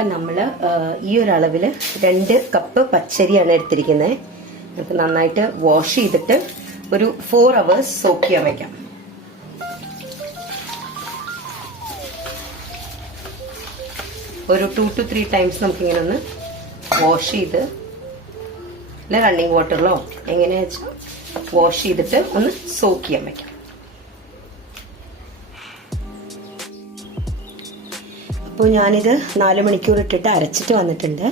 ഇപ്പം നമ്മൾ ഈ ഒരു അളവിൽ 2 കപ്പ് പച്ചരിയാണ് എടുത്തിരിക്കുന്നത്. നമുക്ക് നന്നായിട്ട് വാഷ് ചെയ്തിട്ട് ഒരു 4 hours സോക്ക് ചെയ്യാൻ വയ്ക്കാം. ഒരു 2 to 3 times നമുക്കിങ്ങനെ ഒന്ന് വാഷ് ചെയ്ത് റണ്ണിങ് വാട്ടറിലോ എങ്ങനെയാ വെച്ചാൽ വാഷ് ചെയ്തിട്ട് ഒന്ന് സോക്ക് ചെയ്യാൻ വയ്ക്കാം. അപ്പോൾ ഞാനിത് 4 മണിക്കൂർ ഇട്ടിട്ട് അരച്ചിട്ട് വന്നിട്ടുണ്ട്.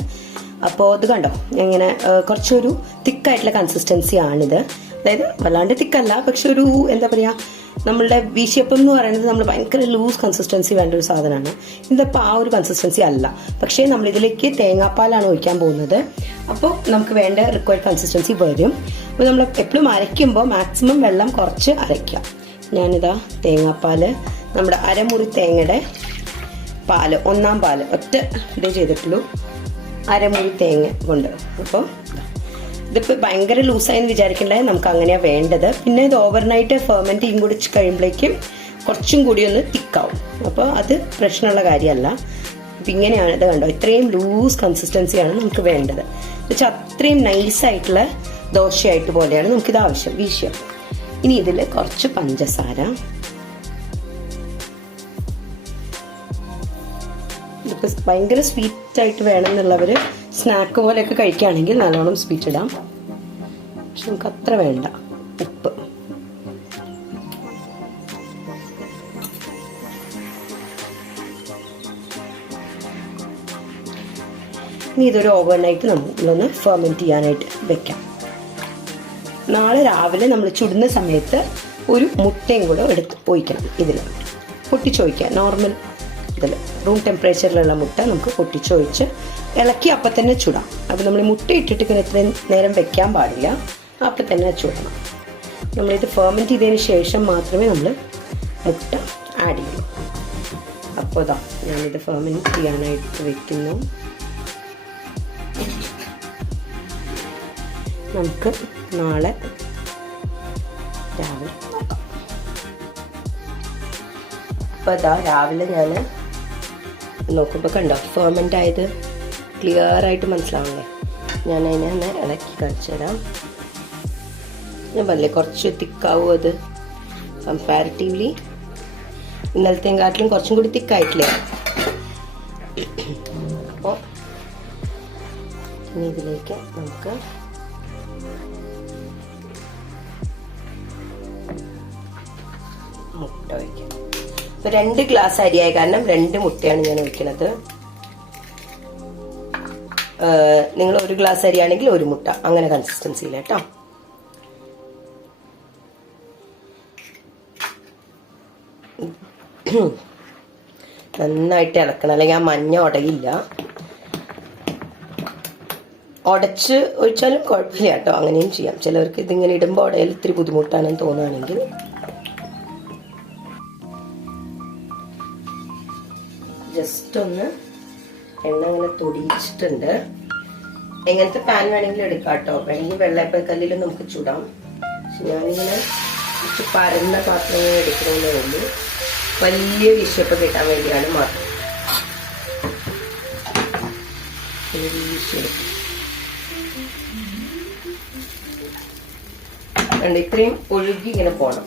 അപ്പോൾ ഇത് കണ്ടോ, ഇങ്ങനെ കുറച്ചൊരു തിക്കായിട്ടുള്ള കൺസിസ്റ്റൻസി ആണിത്. അതായത് വല്ലാണ്ട് തിക്കല്ല, പക്ഷെ ഒരു എന്താ പറയുക, നമ്മളുടെ വീശിയപ്പം എന്ന് പറയുന്നത് നമ്മൾ ഭയങ്കര ലൂസ് കൺസിസ്റ്റൻസി വേണ്ട ഒരു സാധനമാണ്. ഇതിപ്പോൾ ആ ഒരു കൺസിസ്റ്റൻസി അല്ല. പക്ഷേ നമ്മളിതിലേക്ക് തേങ്ങാപ്പാലാണ് ഒഴിക്കാൻ പോകുന്നത്. അപ്പോൾ നമുക്ക് വേണ്ട റിക്വയർഡ് കൺസിസ്റ്റൻസി വരും. അപ്പോൾ നമ്മൾ എപ്പോഴും അരയ്ക്കുമ്പോൾ മാക്സിമം വെള്ളം കുറച്ച് അരയ്ക്കാം. ഞാനിതാ തേങ്ങാപ്പാൽ, നമ്മുടെ അരമുറി തേങ്ങയുടെ പാല്, 1ാം പാല് ഒറ്റ ഇതേ ചെയ്തിട്ടുള്ളൂ, അരമുറി തേങ്ങ കൊണ്ട്. അപ്പോൾ ഇതിപ്പോൾ ഭയങ്കര ലൂസായെന്ന് വിചാരിക്കേണ്ടത്, നമുക്ക് അങ്ങനെയാണ് വേണ്ടത്. പിന്നെ ഇത് ഓവർനൈറ്റ് ഫെർമെൻറ്റ് ചെയ്യും കൂടി കഴിയുമ്പോഴേക്കും കുറച്ചും കൂടി ഒന്ന് തിക്കാവും. അപ്പോൾ അത് പ്രശ്നമുള്ള കാര്യമല്ല. അപ്പം ഇങ്ങനെയാണ് ഇത് കണ്ടോ, ഇത്രയും ലൂസ് കൺസിസ്റ്റൻസിയാണ് നമുക്ക് വേണ്ടത്. എന്നുവെച്ചാൽ അത്രയും നൈസായിട്ടുള്ള ദോശയായിട്ട് പോലെയാണ് നമുക്കിത് ആവശ്യം, വീശ്യം. ഇനി ഇതിൽ കുറച്ച് പഞ്ചസാര, ഇതിപ്പോൾ ഭയങ്കര സ്വീറ്റായിട്ട് വേണമെന്നുള്ളവർ സ്നാക്ക് പോലെയൊക്കെ കഴിക്കുകയാണെങ്കിൽ നല്ലോണം സ്വീറ്റ് ഇടാം. പക്ഷെ നമുക്ക് അത്ര വേണ്ട. ഉപ്പ്, ഇനി ഇതൊരു ഓവർനൈറ്റ് നമ്മളൊന്ന് ഫെർമെൻറ്റ് ചെയ്യാനായിട്ട് വെക്കാം. നാളെ രാവിലെ നമ്മൾ ചുടുന്ന സമയത്ത് ഒരു മുട്ടയും കൂടെ എടുത്ത് ഒഴിക്കണം. ഇതിൽ പൊട്ടിച്ചൊഴിക്കുക. നോർമൽ ഇതിൽ റൂം ടെമ്പറേച്ചറിലുള്ള മുട്ട നമുക്ക് പൊട്ടിച്ചൊഴിച്ച് ഇളക്കി അപ്പം തന്നെ ചുടാം. അപ്പോൾ നമ്മൾ മുട്ട ഇട്ടിട്ട് ഇങ്ങനെ ഇത്രയും നേരം വെക്കാൻ പാടില്ല, അപ്പം തന്നെ ചുടണം. നമ്മളിത് ഫെർമെൻറ്റ് ചെയ്തതിന് ശേഷം മാത്രമേ നമ്മൾ മുട്ട ആഡ് ചെയ്യൂ. അപ്പോൾ ഇതാ ഞാനിത് ഫെർമെൻറ്റ് ചെയ്യാനായിട്ട് വെക്കുന്നു. നമുക്ക് നാളെ രാവിലെ നോക്കാം. അപ്പോൾ ഇതാ രാവിലെ ഞാൻ നോക്കുമ്പോൾ കണ്ടോ, ഫെർമെൻ്റ് ആയത് ക്ലിയർ ആയിട്ട് മനസ്സിലാവില്ലേ. ഞാൻ അതിനെ ഒന്ന് ഇളക്കി കാണിച്ചു തരാം. ഞാൻ പറഞ്ഞില്ലേ കുറച്ച് തിക്കാവും അത് കമ്പാരിറ്റീവ്ലി. ഇന്നലത്തെയും കാട്ടിലും കുറച്ചും കൂടി തിക്കായിട്ടില്ലേ. അപ്പോൾ ഇനി ഇതിലേക്ക് നമുക്ക് മുട്ട ഒഴിക്കാം. ഇപ്പോൾ 2 ഗ്ലാസ് അരിയായ കാരണം 2 മുട്ടയാണ് ഞാൻ ഒഴിക്കുന്നത്. നിങ്ങൾ 1 ഗ്ലാസ് അരിയാണെങ്കിൽ 1 മുട്ട, അങ്ങനെ കൺസിസ്റ്റൻസിയിൽ കേട്ടോ. നന്നായിട്ട് ഇളക്കണം, അല്ലെങ്കിൽ ആ മഞ്ഞ ഉടയില്ല. ഉടച്ച് ഒഴിച്ചാലും കുഴപ്പമില്ല കേട്ടോ, അങ്ങനെയും ചെയ്യാം. ചിലവർക്ക് ഇതിങ്ങനെ ഇടുമ്പോൾ ഉടയിൽ ഇത്തിരി ബുദ്ധിമുട്ടാണെന്ന് തോന്നുകയാണെങ്കിൽ ജസ്റ്റ് ഒന്ന് എണ്ണ അങ്ങനെ തൊടിയിച്ചിട്ടുണ്ട്. എങ്ങനത്തെ പാൻ വേണമെങ്കിലും എടുക്കാം കേട്ടോ. വേണമെങ്കിൽ വെള്ളയപ്പക്കല്ലിലും നമുക്ക് ചുടാം. പക്ഷെ ഞാനിങ്ങനെ കുറച്ച് പരന്ന പാത്രങ്ങൾ എടുക്കണമെന്നേ ഉള്ളൂ. വലിയ വിഷപ്പ് കിട്ടാൻ വേണ്ടിയാണ് മാത്രം. ഇത്രയും ഒഴുകി ഇങ്ങനെ പോണം.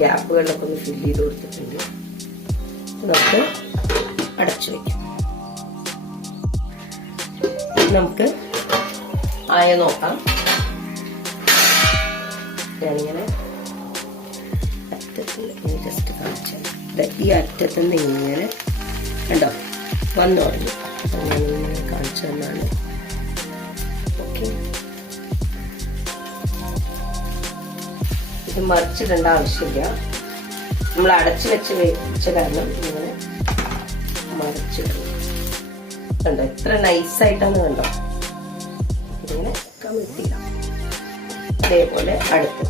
ഗ്യാപ്പുകളിലൊക്കെ ഒന്ന് ഫില്ല് ചെയ്ത് കൊടുത്തിട്ടുണ്ട്. നമുക്ക് അടച്ചു വയ്ക്കാം. നമുക്ക് ആയ നോക്കാം. ഞാനിങ്ങനെ അറ്റത്തിൽ ജസ്റ്റ് കാണിച്ചു, ഈ അറ്റത്ത് നിന്ന് ഇങ്ങനെ കണ്ടോ വന്നു തുടങ്ങി. ഞാനിങ്ങനെ കാണിച്ചു തന്നാണ്. ഓക്കെ, ഇത് മറിച്ചിടേണ്ട ആവശ്യമില്ല. നമ്മൾ അടച്ചു വെച്ച കാരണം ഇങ്ങനെ മറിച്ചിടും. കണ്ടോ എത്ര നൈസായിട്ടാണ്, കണ്ടോ ഇതിങ്ങനെ കമിഴ്ത്തിയിടാം. അതേപോലെ അടുത്ത്